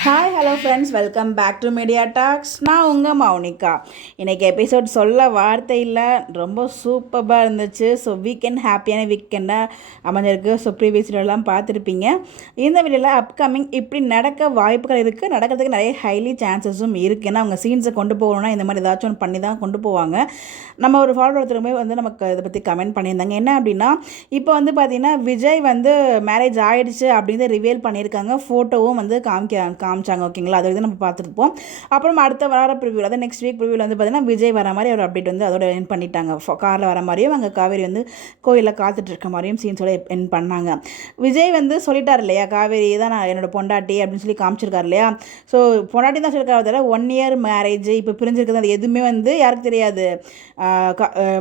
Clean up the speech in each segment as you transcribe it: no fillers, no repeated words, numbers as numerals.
Hi hello friends, welcome back to media talks. நான் உங்கள் மௌனிகா. இன்றைக்கி எபிசோட் சொல்ல வார்த்தை இல்லை, ரொம்ப சூப்பராக இருந்துச்சு. ஸோ வீக்கெண்ட் ஹாப்பியான வீக்கெண்டாக அமைஞ்சிருக்கு. ஸோ ப்ரீவியஸ் வீடியோலாம் பார்த்துருப்பீங்க. இந்த வீடியோவில் அப்கமிங் இப்படி நடக்க வாய்ப்புகள் இருக்குது, நடக்கிறதுக்கு நிறைய ஹைலி சான்சஸும் இருக்குது. ஏன்னா அவங்க சீன்ஸை கொண்டு போகணும்னா இந்த மாதிரி ஏதாச்சும் ஒன்று பண்ணி தான் கொண்டு போவாங்க. நம்ம ஒரு ஃபாலோவர்த்துமே நமக்கு இதை பற்றி கமெண்ட் பண்ணியிருந்தாங்க. என்ன அப்படின்னா, இப்போ பார்த்திங்கன்னா விஜய் மேரேஜ் ஆகிடுச்சு அப்படின்னு ரிவீல் பண்ணியிருக்காங்க. ஃபோட்டோவும் காமிச்சாங்க. ஓகேங்களா, அதை நம்ம பார்த்துருப்போம். அப்புறம் அடுத்த வார ப்ரிவியூவில், அதாவது நெக்ஸ்ட் வீக் ப்ரிவியூவில் பார்த்தீங்கன்னா விஜய் வர மாதிரி ஒரு அப்டேட் அதோட என் பண்ணிட்டாங்க. காரில் வர மாதிரியும் அங்கே காவேரி கோயிலில் காத்துட்டு இருக்க மாதிரியும் சீன்ஸோட என் பண்ணாங்க. விஜய் சொல்லிட்டார் இல்லையா, காவேரி தான் நான் என்னோட பொண்டாட்டி அப்படின்னு சொல்லி காமிச்சிருக்காரு இல்லையா. ஸோ பொண்டாட்டி தான் சொல்லியிருக்காரு தவிர 1 இயர் மேரேஜ் இப்போ பிரிஞ்சிருக்குது அது எதுவுமே யாருக்கு தெரியாது,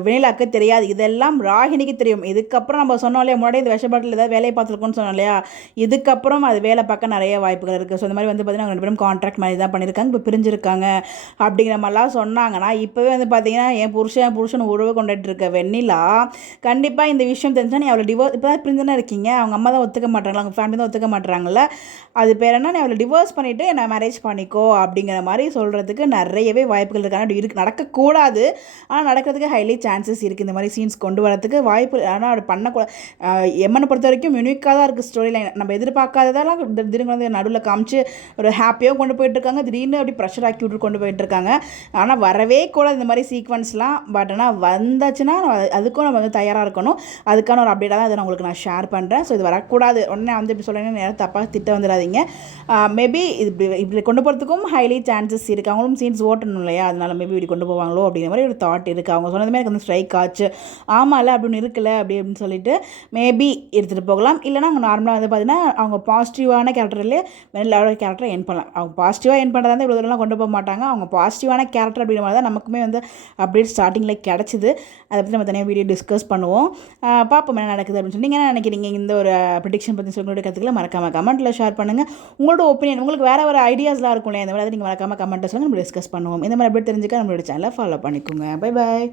வெண்ணிலாக்கு தெரியாது. இதெல்லாம் ராகினிக்கு தெரியும். இதுக்கப்புறம் நம்ம சொன்னோம் இல்லையா, முன்னாடி இந்த விஷப்பாட்டில் ஏதாவது வேலையை பார்த்துருக்கோன்னு சொன்னோம் இல்லையா, இதுக்கப்புறம் அது வேலை பார்க்க நிறைய வாய்ப்புகள் இருக்குது. ஸோ இந்த மாதிரி பார்த்தீங்கன்னா 2 பேரும் கான்ட்ராக்ட் மாதிரி தான் பண்ணியிருக்காங்க, இப்போ பிரிஞ்சிருக்காங்க அப்படிங்கிற மாதிரிலாம் சொன்னாங்கன்னா, இப்போவே பார்த்தீங்கன்னா என் புருஷன் உறவு கொண்டுட்டு இருக்க வெண்ணிலா கண்டிப்பாக இந்த விஷயம் தெரிஞ்சால் நீ அவளை டிவோர்ஸ், இப்போ தான் பிரிஞ்சுனா இருக்கீங்க, அவங்க அம்மா தான் ஒத்துக்க மாட்டாங்களா, அவங்க ஃபேமிலி தான் ஒத்துக்க மாட்டாங்கல்ல, அது பேர் என்ன, நீ அவளை டிவோர்ஸ் பண்ணிவிட்டு என்னை மேரேஜ் பண்ணிக்கோ அப்படிங்கிற மாதிரி சொல்கிறதுக்கு நிறையவே வாய்ப்புகள் இருக்காங்க. நடக்கக்கூடாது, ஆனால் நடக்கிறதுக்கு ஹைலி சான்சஸ் இருக்குது. இந்த மாதிரி சீன்ஸ் கொண்டு வரதுக்கு வாய்ப்பு, ஆனால் அது பண்ணக்கூடாது. எம்மனை பொறுத்த வரைக்கும் யூனிக்காக தான் இருக்குது ஸ்டோரி லைன். நம்ம எதிர்பார்க்காததெல்லாம் திடீர்னு நடுவில் காமிச்சு ஒரு ஹாப்பியாக கொண்டு போயிட்டுருக்காங்க, திடீர்னு அப்படி ப்ரெஷர் ஆக்கி விட்டு கொண்டு போயிட்டுருக்காங்க. ஆனால் வரவே கூடாது இந்த மாதிரி சீக்வன்ஸ்லாம். பட் ஆனால் வந்துச்சுன்னா அதுக்கும் நம்ம தயாராக இருக்கணும். அதுக்கான ஒரு அப்டேட்டாக தான் அதை நான் உங்களுக்கு நான் ஷேர் பண்ணுறேன். ஸோ இது வரக்கூடாது, உடனே இப்படி சொல்லுங்க, நேரம் தப்பாக திட்ட வந்துடாதீங்க. மேபி இப்படி கொண்டு போகிறதுக்கும் ஹைலி சான்சஸ் இருக்குது. அவங்களும் சீன்ஸ் ஓட்டணும் இல்லையா, அதனால மேபி இப்படி கொண்டு போவாங்களோ அப்படிங்கிற மாதிரி ஒரு தாட் இருக்குது. அவங்க சொன்னதுமே எனக்கு ஸ்ட்ரைக் ஆச்சு, ஆமாம்ல அப்படின்னு இருக்குல்ல அப்படின்னு சொல்லிட்டு மேபி எடுத்துகிட்டு போகலாம். இல்லைனா அவங்க நார்மலாக பார்த்தீங்கன்னா அவங்க பாசிட்டிவான கேரக்டர்லேயே வெண்ணிலாவோட கேரக்டரை என் பண்ணலாம். அவங்க பாசிட்டிவாக என் பண்ணுறதா இவ்வளோ தூரம்லாம் கொண்டு போக மாட்டாங்க. அவங்க பாசிட்டிவான கேரக்டர் அப்படிங்கிற மாதிரி தான் நமக்குமே அப்டேட் ஸ்டார்டிங்கில் கிடச்சிது. அதை பற்றி நம்ம தனியாக வீடியோ டிஸ்கஸ் பண்ணுவோம். பார்ப்போம் என்ன நடக்குது அப்படின்னு சொல்லி. நீங்கள் என்ன நினைக்கிறீங்க இந்த ஒரு ப்ரிடிக்ஷன் பற்றி சொல்லிட்டு கற்றுக்கலாம், மறக்காமல் கமெண்ட்டில் ஷேர் பண்ணுங்கள். உங்களோட ஒப்பீனியன், உங்களுக்கு வேறு ஒரு ஐடியாஸ்லாம் இருக்கும் இல்லையா, இந்த மாதிரி நீங்கள் மறக்காமல் கமெண்ட்டில் சொல்லுங்கள், நம்ம டிஸ்கஸ் பண்ணுவோம். இந்த மாதிரி அப்டேட் தெரிஞ்சுக்க நம்மளோட சேனலை ஃபாலோ பண்ணிக்கோங்க. Bye bye.